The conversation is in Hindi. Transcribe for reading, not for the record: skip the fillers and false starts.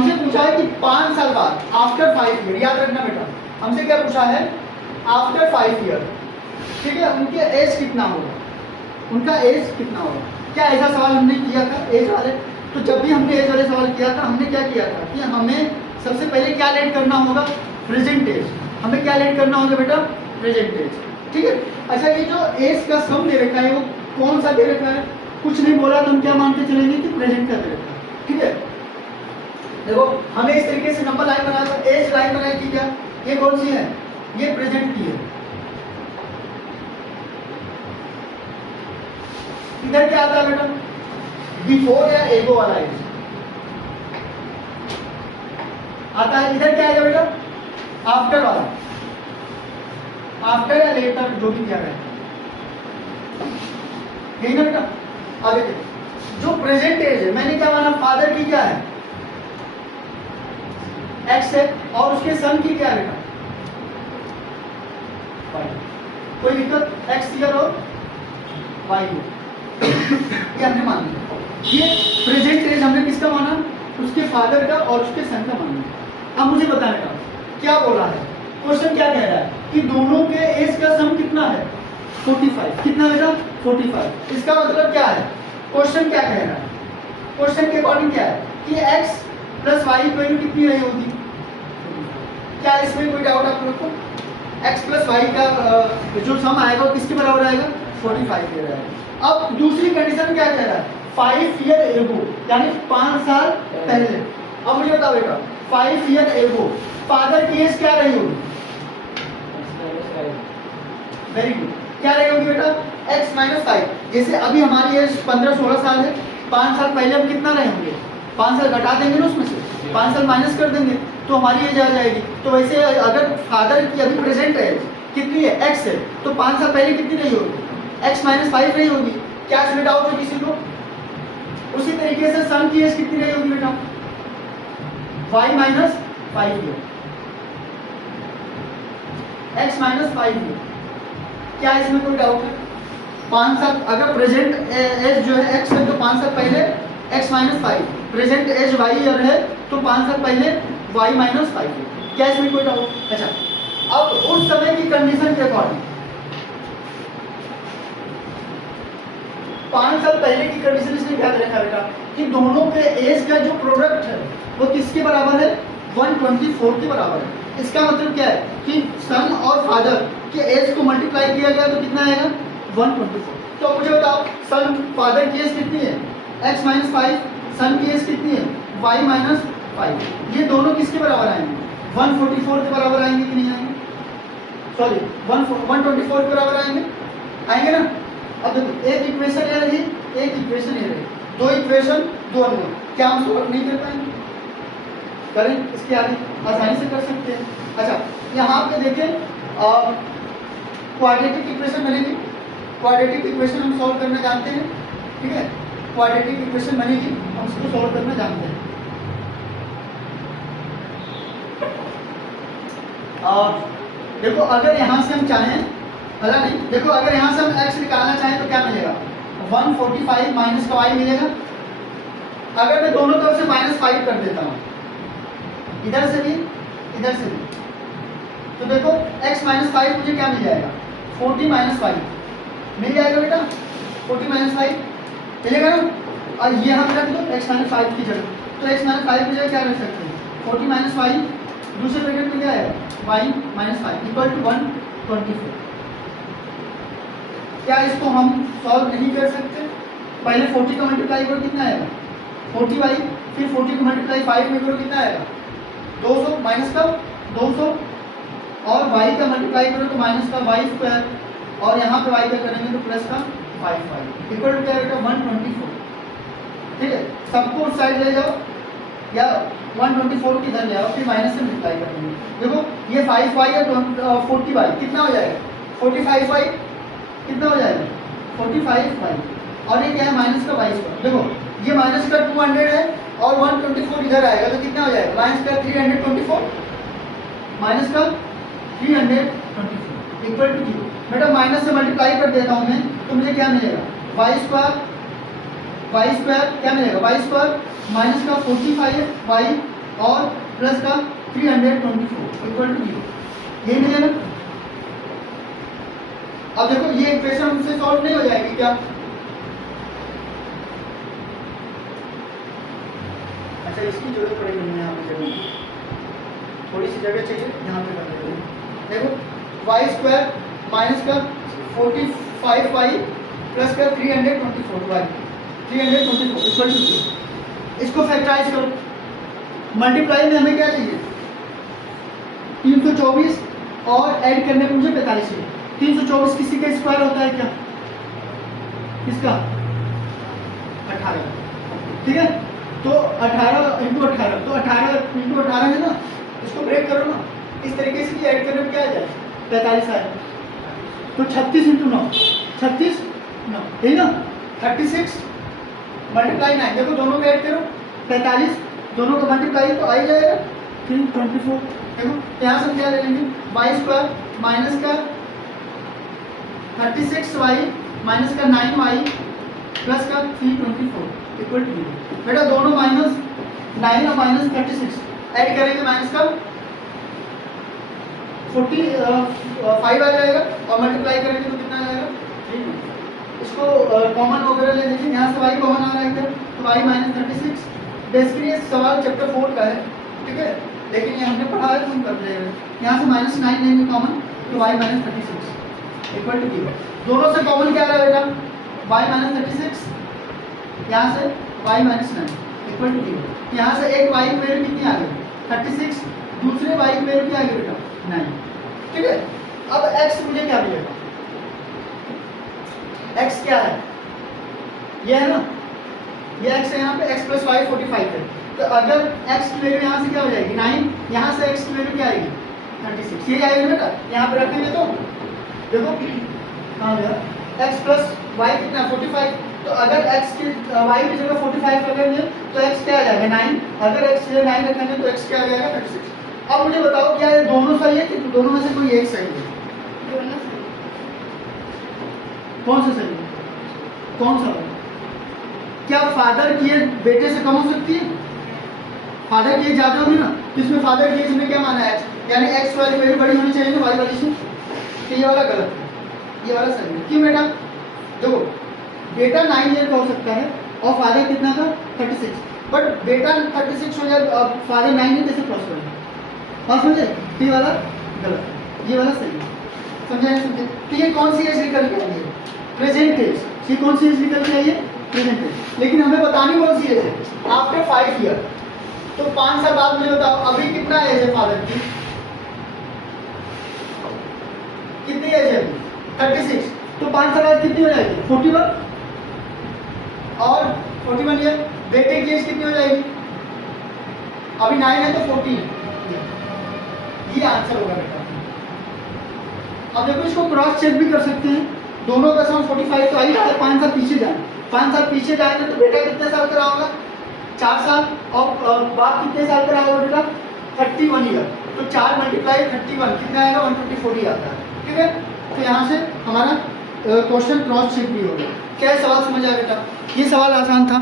हमसे पूछा है कि 5 साल बाद, आफ्टर 5 ईयर, याद रखना बेटा, हमसे क्या पूछा है, आफ्टर 5 ईयर, ठीक है, उनके एज कितना होगा, उनका एज कितना होगा। क्या ऐसा सवाल हमने किया था एज वाले? तो जब भी हमने एज वाले सवाल किया था, हमने क्या किया था कि हमें सबसे पहले क्या लेट करना होगा, प्रेजेंट एज। हमें क्या लेट करना होगा बेटा, प्रेजेंट एज, ठीक है। अच्छा, ये जो एज का सम दे रखा है वो कौन सा दे रखा है, कुछ नहीं बोला तो हम क्या मान के चलेंगे कि प्रेजेंट का दे रखा है, ठीक है। देखो हमें इस तरीके से नंबर लाइन बनाया, तो एज लाइन बनाई थी क्या, ये कौन सी है, ये प्रेजेंट की है। इधर क्या आता है बेटा, बिफोर या एगो वाला एज आता है। इधर क्या आएगा बेटा, आफ्टर वाला, आफ्टर या लेटर जो भी क्या है, यही ना बेटा। आगे देखो, जो प्रेजेंट एज है, मैंने क्या माना, फादर की क्या है, एक्स है, और उसके सन की क्या है बेटा, वाई। कोई दिक्कत, एक्स ईयर और वाई, ये हमने मान लिया। ये प्रेजेंट एज हमने किसका माना, उसके फादर का और उसके सन का माना। अब मुझे बताने का क्या बोल रहा है, क्वेश्चन क्या कह रहा है कि दोनों के एज का सम कितना है, 45। कितना बेटा, 45। इसका मतलब क्या है, क्वेश्चन क्या कह रहा है, क्वेश्चन के अकॉर्डिंग क्या है कि x प्लस वाई की वैल्यू कितनी रही होगी। क्या इसमें कोई डाउट आप लोग को, x प्लस वाई का जो सम आएगा वो किसके बराबर आएगा, 45 के बराबर आएगा। अब दूसरी कंडीशन क्या कह रहा है, 5 ईयर एगो, यानी 5 साल पहले। अब मुझे बताओ बेटा, 5 ईयर एगो फादर की एज क्या रही होगी, वेरी गुड, क्या रही होगी बेटा, x माइनस 5। जैसे अभी हमारी एज 15-16 साल है, 5 साल पहले हम कितना रहे होंगे, 5 साल घटा देंगे ना उसमें से, 5 साल माइनस कर देंगे तो हमारी एज आ जाएगी। तो वैसे अगर फादर की अभी प्रेजेंट एज कितनी है, x है, तो 5 साल पहले कितनी रही होगी, x माइनस 5 रही होगी। क्या इसमें डाउट है किसी को। उसी तरीके से सन की एज कितनी रही होगी बेटा, y minus 5 year, x minus 5 year. क्या इसमें कोई डाउट है, 5 साल अगर प्रेजेंट एज जो है x है तो 5 साल पहले x minus 5, present age y year है तो 5 साल पहले y माइनस 5 है। क्या इसमें कोई डाउट। अच्छा, अब उस समय की कंडीशन के अकॉर्डिंग 5 साल पहले की कंडीशन इसने क्या रखा बेटा कि दोनों के एज का जो प्रोडक्ट है वो किसके बराबर है, 124 के बराबर है। इसका मतलब क्या है कि सन और फादर के एज को मल्टीप्लाई किया गया तो कितना आएगा, 124। तो मुझे बताओ, सन फादर की एज कितनी है, x माइनस 5, सन की एज कितनी है, y माइनस 5। ये दोनों किसके बराबर आएंगे, 144 के बराबर आएंगे कि नहीं आएंगे, सॉरी 124 के बराबर आएंगे, आएंगे ना। अब देखो, एक इक्वेशन ये रही, एक इक्वेशन ये रही, दो इक्वेशन दो अननोन। क्या हम सॉल्व नहीं कर पाएंगे, करें, इसके आगे आसानी से कर सकते हैं। अच्छा, यहाँ पे देखें, क्वाड्रेटिक इक्वेशन बनेगी, क्वाड्रेटिक इक्वेशन हम सॉल्व करना जानते हैं, ठीक है, क्वाड्रेटिक इक्वेशन बनेगी, हम उसको सॉल्व करना जानते हैं। और देखो, अगर यहाँ से हम चाहें, भला नहीं, देखो अगर यहाँ से हम x निकालना चाहें तो क्या मिलेगा, 145 माइनस का y मिलेगा। अगर मैं दोनों तरफ से -5 कर देता हूँ, इधर से भी इधर से भी, तो देखो x माइनस 5 मुझे क्या मिल जाएगा, 40 माइनस 5 मिल जाएगा बेटा, 40 माइनस 5 मिलेगा ना। और ये हम रख दो x माइनस 5 की जगह, तो x माइनस 5 की जगह क्या रख सकते हैं, 40 माइनस 5, दूसरे ब्रैकेट में क्या आएगा, y माइनस 5 इक्वल टू 124। क्या इसको हम सॉल्व नहीं कर सकते, पहले 40 का मल्टीप्लाई करो कितना आएगा, 40y, फिर 40 को मल्टीप्लाई 5 में करो कितना आएगा, 200 माइनस का 200, और y का मल्टीप्लाई करो तो माइनस का y स्क्वायर, और यहाँ पे y का करेंगे तो प्लस का 5y इक्वल टू क्या आएगा, 124। ठीक है, सबको उस साइड ले जाओ या 124 की इधर ले आओ, फिर माइनस से मल्टीप्लाई कर देंगे। देखो ये 5y या 40y कितना हो जाएगा, 45y कितना हो जाएगा, 45y, और ये क्या है, माइनस का y स्क्वायर। देखो ये माइनस का 200 है और 124 इधर आएगा तो कितना हो जाएगा, माइनस का 324 माइनस का 324 इक्वल टू 0। बेटा माइनस से मल्टीप्लाई कर देता हूँ मैं, तो मुझे क्या मिलेगा, y स्क्वायर क्या मिलेगा, y स्क्वायर माइनस का 45y और प्लस का 324 इक्वल टू 0, ये मिलेगा। अब देखो ये इक्वेशन हमसे सॉल्व नहीं हो जाएगी क्या? अच्छा इसकी जरूरत पड़ेगी हमें यहाँ पे जरूर थोड़ी सी जगह चाहिए, यहाँ पे कर लेते हैं। देखो वाई स्क्वायर माइनस का 45 वाई प्लस का 324 वाई 324 इक्वल टू 0। इसको फैक्टराइज करो, मल्टीप्लाई में हमें क्या चाहिए 324 और ऐड करने में मुझे 45 चाहिए। 324 किसी का स्क्वायर होता है क्या? किसका? 18, ठीक है। तो 18 इंटू 18, तो 18 इंटू 18 है ना, इसको ब्रेक करो ना इस तरीके से कि ऐड करने में क्या आ जाए 45 आए, तो 36 इंटू 9 36 9 यही ना 36 मल्टीप्लाई 9, देखो दोनों को ऐड करो 45, दोनों को मल्टीप्लाई तो आ ही जाएगा 324। देखो यहाँ से क्या ले लेंगे वाई स्क्वायर माइनस का 36y माइनस का 9y प्लस का 324 इक्वल टू 0। बेटा दोनों माइनस 9 और माइनस 36 ऐड करेंगे माइनस का 45 आ जाएगा और मल्टीप्लाई करेंगे तो कितना आ जाएगा 3। इसको कॉमन वगैरह ले लीजिए, यहाँ से y कॉमन आ रहा है क्या, तो y माइनस 36। बेसिकली ये सवाल चैप्टर 4 का है, ठीक है, लेकिन ये हमने पढ़ा है तो हम कर लेंगे। यहाँ से माइनस 9 लेंगे कॉमन तो y माइनस 36 इक्वल टू 0। दोनों से कॉमन क्या आ रहा है बेटा y माइनस 36, यहाँ से y माइनस 9 इक्वल टू 0। यहाँ से एक y की वैल्यू कितनी आ गई 36, दूसरे y की वैल्यू क्या आ गई बेटा 9, ठीक है। अब x मुझे क्या मिलेगा, x क्या है, ये है ना, ये x है यहाँ पे, x प्लस वाई 45 है। तो अगर x की वैल्यू यहाँ से क्या हो जाएगी 9, यहाँ से x की वैल्यू क्या आएगी 36, ये आएगी बेटा। यहाँ पे रखेंगे तो देखो कहाँ गया x प्लस वाई कितना 45, तो अगर x की y की जगह 45 रखेंगे तो x क्या आ जाएगा 9, अगर x की जगह 9 रखेंगे तो x क्या आ जाएगा 36। अब मुझे बताओ क्या ये दोनों सही है कि दोनों में से कोई एक सही है? दोनों सही। कौन सा सही है, कौन सा है? क्या फादर की एज बेटे से कम हो सकती है? फादर की एज ज्यादा होगी ना, तो इसमें फादर की एज में क्या माना है x, यानी x वाली वैल्यू बड़ी होनी चाहिए ना y वाली से, तो ये वाला गलत है, ये वाला सही है। क्यों बेटा, देखो बेटा 9 ईयर का हो सकता है और फादर कितना था 36, बट बेटा 36 हो जाए और फादर 9 ईयर कैसे क्रॉस करेगा, बात समझे? तो ये वाला गलत है, ये वाला सही है, समझे समझे? तो ये कौन सी एज निकल के आई है, प्रेजेंट एज। ये कौन सी एज निकल के आई है, प्रेजेंट एज। लेकिन हमें बतानी कौन सी एज है, आफ्टर 5 ईयर। तो 5 साल बाद मुझे बताओ अभी कितना एज है फादर की, कितनी एज है अभी 36, तो 5 साल बाद कितनी हो जाएगी 41, और 41 ईयर। बेटे की एज कितनी हो जाएगी, अभी 9 है तो 14, ये आंसर होगा बेटा। अब देखो इसको क्रॉस चेक भी कर सकते हैं, दोनों का सम 45 तो आई है, 5 साल पीछे जाए, 5 साल पीछे जाएंगे तो बेटा कितने साल का रहा होगा 4 साल, और बाप कितने साल का रहा होगा बेटा 31 ईयर, तो 4 मल्टीप्लाई 31 कितना आएगा 124 ही आता है, ठीक है। तो यहाँ से हमारा क्वेश्चन क्रॉस चेक भी हो गया। क्या सवाल समझ आया बेटा, ये सवाल आसान था।